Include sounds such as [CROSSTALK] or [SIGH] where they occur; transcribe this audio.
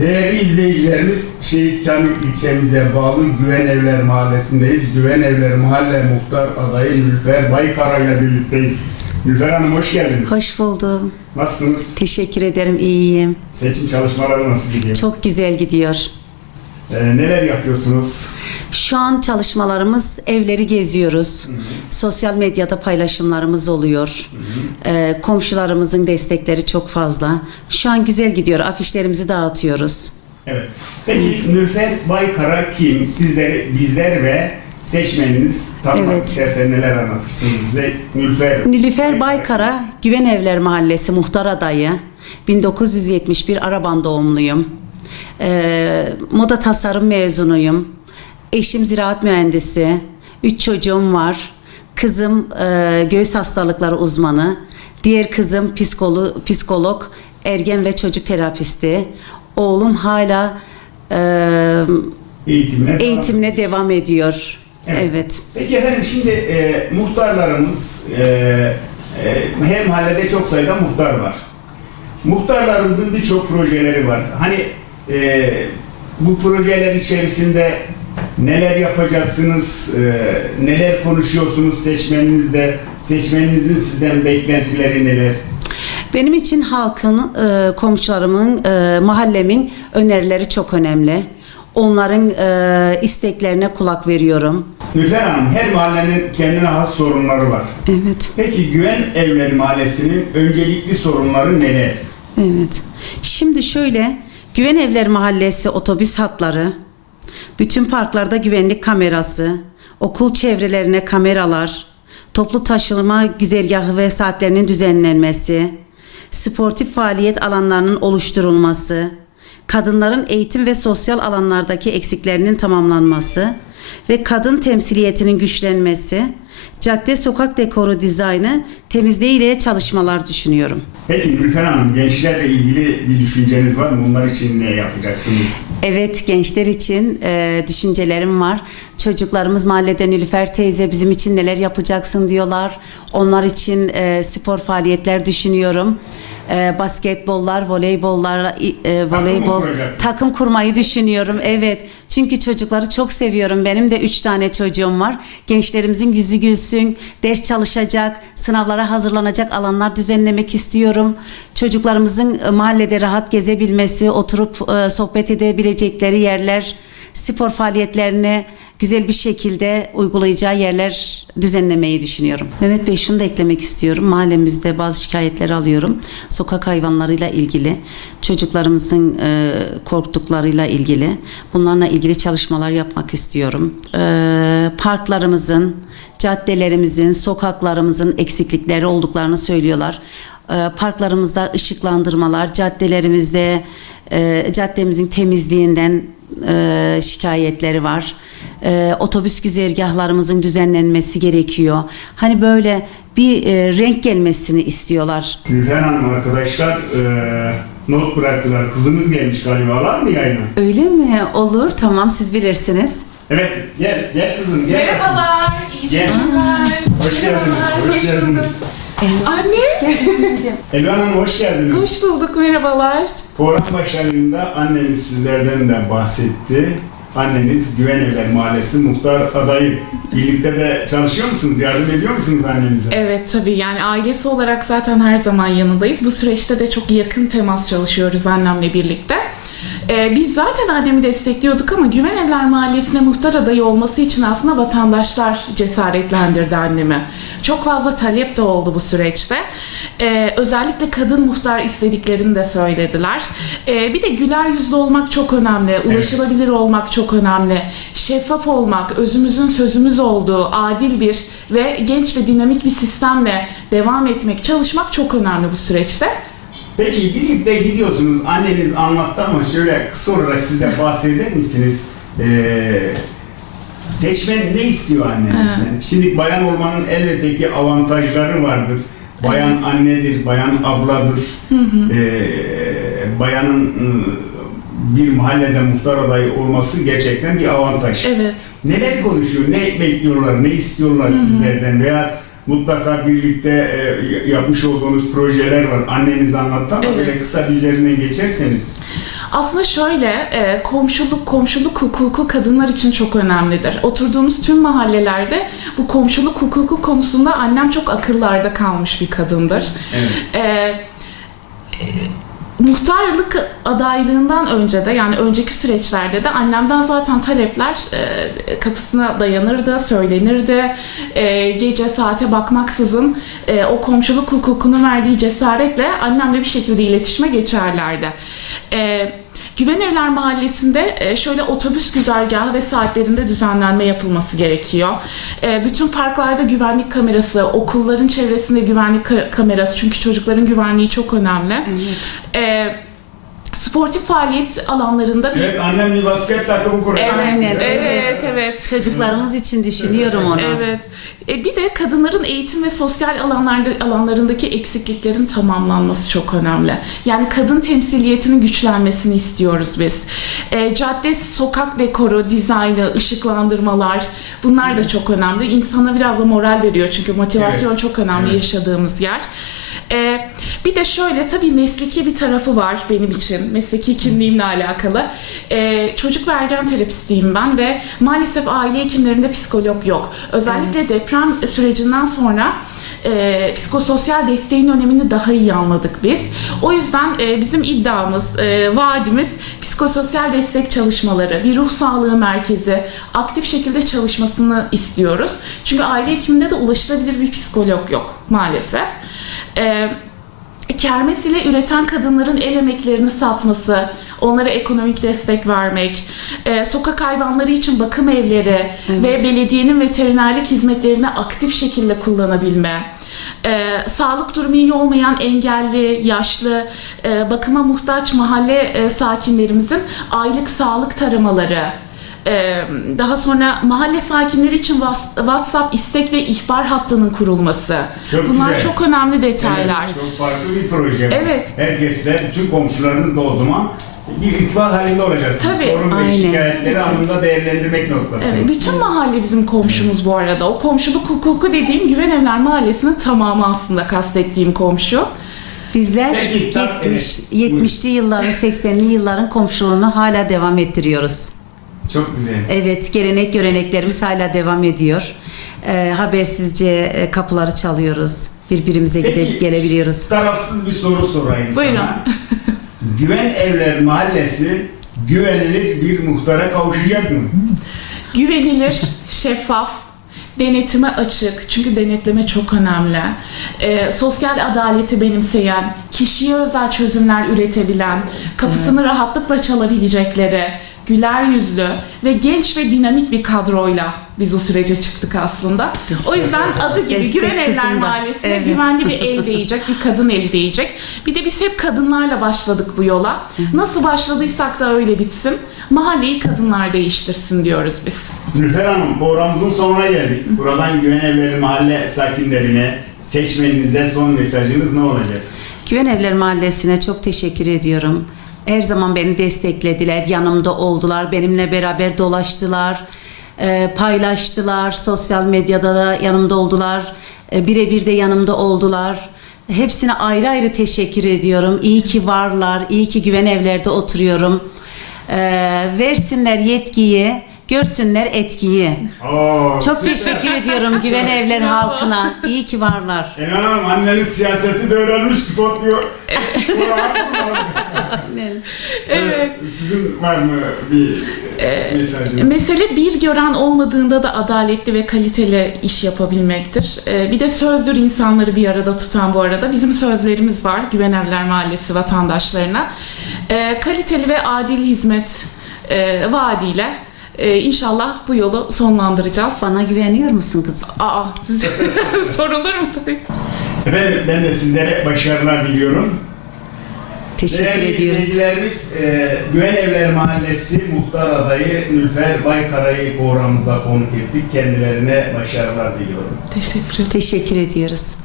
Değerli izleyicilerimiz, Şehit Kamil ilçemize bağlı Güven Evler Mahallesi'ndeyiz. Güven Evler Mahalle Muhtar adayı Nülfer Baykara ile birlikteyiz. Nülfer Hanım hoş geldiniz. Hoş buldum. Nasılsınız? Teşekkür ederim. iyiyim. Seçim çalışmaları nasıl gidiyor? Çok güzel gidiyor. Ee, neler yapıyorsunuz? Şu an çalışmalarımız evleri geziyoruz. Sosyal medyada paylaşımlarımız oluyor. Ee, komşularımızın destekleri çok fazla. Şu an güzel gidiyor. Afişlerimizi dağıtıyoruz. Evet. Peki Nülfer Baykara kim? Sizleri, bizler ve seçmeniniz tanımak Evet. istersen neler anlatırsınız bize? Nülfer Nilüfer Baykara, Güven Evler Mahallesi muhtar adayı. 1971 Araban doğumluyum. Ee, moda tasarım mezunuyum. Eşim ziraat mühendisi. Üç çocuğum var. Kızım e, göğüs hastalıkları uzmanı. Diğer kızım psikolo- psikolog, ergen ve çocuk terapisti. Oğlum hala e, eğitimine devam eğitimine devam ediyor. Evet. evet. Peki efendim şimdi e, muhtarlarımız e, e, her mahallede çok sayıda muhtar var. Muhtarlarımızın birçok projeleri var. Hani e, bu projeler içerisinde neler yapacaksınız, e, neler konuşuyorsunuz seçmeninizle, seçmeninizin sizden beklentileri neler? Benim için halkın, e, komşularımın, e, mahallemin önerileri çok önemli. Onların e, isteklerine kulak veriyorum. Nülfer Hanım, her mahallenin kendine has sorunları var. Evet, Peki Güven Evleri Mahallesi'nin öncelikli sorunları neler? evet. Şimdi şöyle, Güven Evler Mahallesi otobüs hatları, bütün parklarda güvenlik kamerası, okul çevrelerine kameralar, toplu taşıma güzergahı ve saatlerinin düzenlenmesi, sportif faaliyet alanlarının oluşturulması, kadınların eğitim ve sosyal alanlardaki eksiklerinin tamamlanması ve kadın temsiliyetinin güçlenmesi, cadde sokak dekoru dizaynı, temizliğiyle çalışmalar düşünüyorum. Peki Nülfer Hanım, gençlerle ilgili bir düşünceniz var mı? Onlar için ne yapacaksınız? Evet gençler için e, düşüncelerim var. Çocuklarımız mahallede Nilüfer teyze bizim için neler yapacaksın diyorlar. Onlar için e, spor faaliyetler düşünüyorum. E, basketbollar, voleybollar, e, voleybol kuracaksınız? takım kurmayı düşünüyorum. Evet. Çünkü çocukları çok seviyorum. Benim de üç tane çocuğum var. Gençlerimizin yüzü gülsün, ders çalışacak, sınavlara hazırlanacak alanlar düzenlemek istiyorum. Çocuklarımızın e, mahallede rahat gezebilmesi, oturup e, sohbet edebilecekleri yerler, spor faaliyetlerini güzel bir şekilde uygulayacağı yerler düzenlemeyi düşünüyorum. Mehmet Bey şunu da eklemek istiyorum. Mahallemizde bazı şikayetler alıyorum. Sokak hayvanlarıyla ilgili, çocuklarımızın e, korktuklarıyla ilgili. Bunlarla ilgili çalışmalar yapmak istiyorum. E, parklarımızın, caddelerimizin, sokaklarımızın eksiklikleri olduklarını söylüyorlar. E, parklarımızda ışıklandırmalar, caddelerimizde e, caddemizin temizliğinden e, şikayetleri var. E, otobüs güzergahlarımızın düzenlenmesi gerekiyor. Hani böyle bir e, renk gelmesini istiyorlar. Nülfer Hanım arkadaşlar e, not bıraktılar. Kızınız gelmiş galiba. Alar mı yayını? Öyle mi? Olur. Tamam siz bilirsiniz. Evet, gel, gel kızım, gel. Merhabalar, iyi Gel. çalışmalar. Hoş geldiniz, Merhabalar, hoş geldiniz. bulduk. Anne, Elvan Hanım hoş geldiniz. hoş bulduk, merhabalar. Program başlarında anneniz sizlerden de bahsetti. Anneniz Güven Evler Mahallesi muhtar adayı. Birlikte de çalışıyor musunuz? Yardım ediyor musunuz annenize? Evet tabii yani ailesi olarak zaten her zaman yanındayız. Bu süreçte de çok yakın temas çalışıyoruz annemle birlikte. Ee, biz zaten annemi destekliyorduk ama Güven Evler Mahallesi'ne muhtar adayı olması için aslında vatandaşlar cesaretlendirdi annemi. Çok fazla talep de oldu bu süreçte. Ee, özellikle kadın muhtar istediklerini de söylediler. Ee, bir de güler yüzlü olmak çok önemli, ulaşılabilir olmak çok önemli, şeffaf olmak, özümüzün sözümüz olduğu adil bir ve genç ve dinamik bir sistemle devam etmek, çalışmak çok önemli bu süreçte. Peki birlikte gidiyorsunuz. Anneniz anlattı ama şöyle kısa olarak siz de bahseder misiniz? Ee, seçmen ne istiyor annenizden? Şimdi bayan olmanın elbette ki avantajları vardır. Bayan annedir, bayan abladır. Ee, bayanın ıı, bir mahallede muhtar adayı olması gerçekten bir avantaj. Evet. Neler konuşuyor, ne bekliyorlar, ne istiyorlar sizlerden veya mutlaka birlikte e, yapmış olduğunuz projeler var. Anneniz anlattı ama Evet. böyle kısa bir üzerinden geçerseniz. Aslında şöyle, e, komşuluk, komşuluk hukuku kadınlar için çok önemlidir. Oturduğumuz tüm mahallelerde bu komşuluk hukuku konusunda annem çok akıllarda kalmış bir kadındır. Evet. E, e, muhtarlık adaylığından önce de yani önceki süreçlerde de annemden zaten talepler e, kapısına dayanırdı, söylenirdi. E, gece saate bakmaksızın e, o komşuluk hukukunun verdiği cesaretle annemle bir şekilde iletişime geçerlerdi. E, Güven Evler Mahallesi'nde e, şöyle otobüs güzergahı ve saatlerinde düzenlenme yapılması gerekiyor. E, Bütün parklarda güvenlik kamerası, okulların çevresinde güvenlik ka- kamerası çünkü çocukların güvenliği çok önemli. E, Sportif faaliyet alanlarında bir Evet annem bir basket takımı kurdu. Evet, Aynen, evet, evet. Çocuklarımız için düşünüyorum onu. Evet. E, bir de kadınların eğitim ve sosyal alanlarda alanlarındaki eksikliklerin tamamlanması çok önemli. Yani kadın temsiliyetinin güçlenmesini istiyoruz biz. E, cadde, sokak dekoru, dizaynı, ışıklandırmalar bunlar da çok önemli. İnsana biraz da moral veriyor çünkü motivasyon Evet. çok önemli Evet. yaşadığımız yer. E, bir de şöyle tabii mesleki bir tarafı var benim için. Mesleki kimliğimle alakalı. E, çocuk ve ergen terapistiyim ben ve maalesef aile hekimlerinde psikolog yok. Özellikle Evet. deprem sürecinden sonra e, psikososyal desteğin önemini daha iyi anladık biz. O yüzden e, bizim iddiamız, e, vaadimiz psikososyal destek çalışmaları, bir ruh sağlığı merkezi aktif şekilde çalışmasını istiyoruz. Çünkü aile hekiminde de ulaşılabilir bir psikolog yok maalesef. E, Kermes ile üreten kadınların el emeklerini satması, onlara ekonomik destek vermek, e, sokak hayvanları için bakım evleri Evet. ve belediyenin veterinerlik hizmetlerini aktif şekilde kullanabilme, e, sağlık durumu iyi olmayan engelli, yaşlı, e, bakıma muhtaç mahalle e, sakinlerimizin aylık sağlık taramaları, e, daha sonra mahalle sakinleri için WhatsApp istek ve ihbar hattının kurulması. Çok Bunlar güzel. çok önemli detaylar. Evet, çok farklı bir proje. Evet. Herkesle, bütün komşularınızla o zaman bir irtibat halinde olacaksınız. Tabii, Sorun ve aynen. şikayetleri Evet. anında değerlendirmek noktasında. Evet, bütün mahalle bizim komşumuz bu arada. O komşuluk hukuku dediğim Güven Evler Mahallesi'nin tamamı aslında kastettiğim komşu. Bizler Peki, tam- 70 evet, 70'li yılların 80'li yılların komşuluğunu hala devam ettiriyoruz. Çok güzel. Evet, gelenek göreneklerimiz hala devam ediyor. Ee, habersizce e, kapıları çalıyoruz. Birbirimize Peki, gidip gelebiliyoruz. Tarafsız bir soru sorayım Buyurun. sana. [LAUGHS] Güven Evler Mahallesi güvenilir bir muhtara kavuşacak mı? Güvenilir, şeffaf, denetime açık. Çünkü denetleme çok önemli. Ee, sosyal adaleti benimseyen, kişiye özel çözümler üretebilen, kapısını rahatlıkla çalabilecekleri, güler yüzlü ve genç ve dinamik bir kadroyla biz o sürece çıktık aslında. O yüzden adı gibi Destek Güven Evler. Mahallesi'ne Evet. güvenli bir el değecek, bir kadın eli değecek. Bir de biz hep kadınlarla başladık bu yola. Nasıl başladıysak da öyle bitsin. Mahalleyi kadınlar değiştirsin diyoruz biz. Nülfer Hanım programımızın sonuna geldik. Buradan Güven Evleri mahalle sakinlerine, seçmeninize son mesajınız ne olacak? Güven Evler Mahallesi'ne çok teşekkür ediyorum. Her zaman beni desteklediler, yanımda oldular, benimle beraber dolaştılar, e, paylaştılar, sosyal medyada da yanımda oldular, e, birebir de yanımda oldular. Hepsine ayrı ayrı teşekkür ediyorum. İyi ki varlar, iyi ki güven evlerde oturuyorum. E, versinler yetkiyi, görsünler etkiyi. Oo, Çok süper. teşekkür ediyorum [LAUGHS] güven evler halkına. İyi ki varlar. Enan Hanım anneniz siyaseti de öğrenmiş spot diyor. Evet. Sizin var mı bir mesajınız? Mesele bir gören olmadığında da adaletli ve kaliteli iş yapabilmektir. Ee, bir de sözdür insanları bir arada tutan bu arada. Bizim sözlerimiz var Güvenevler Mahallesi vatandaşlarına. Ee, kaliteli ve adil hizmet e, vaadiyle e, inşallah bu yolu sonlandıracağız. Bana güveniyor musun kızım? Aa, [LAUGHS] sorulur mu tabii? Efendim ben de sizlere başarılar diliyorum. Teşekkür Değerli ediyoruz. izleyicilerimiz, e, Güven Evler Mahallesi muhtar adayı Nülfer Baykara'yı programımıza konuk ettik. Kendilerine başarılar diliyorum. Teşekkür ederim. Teşekkür ediyoruz.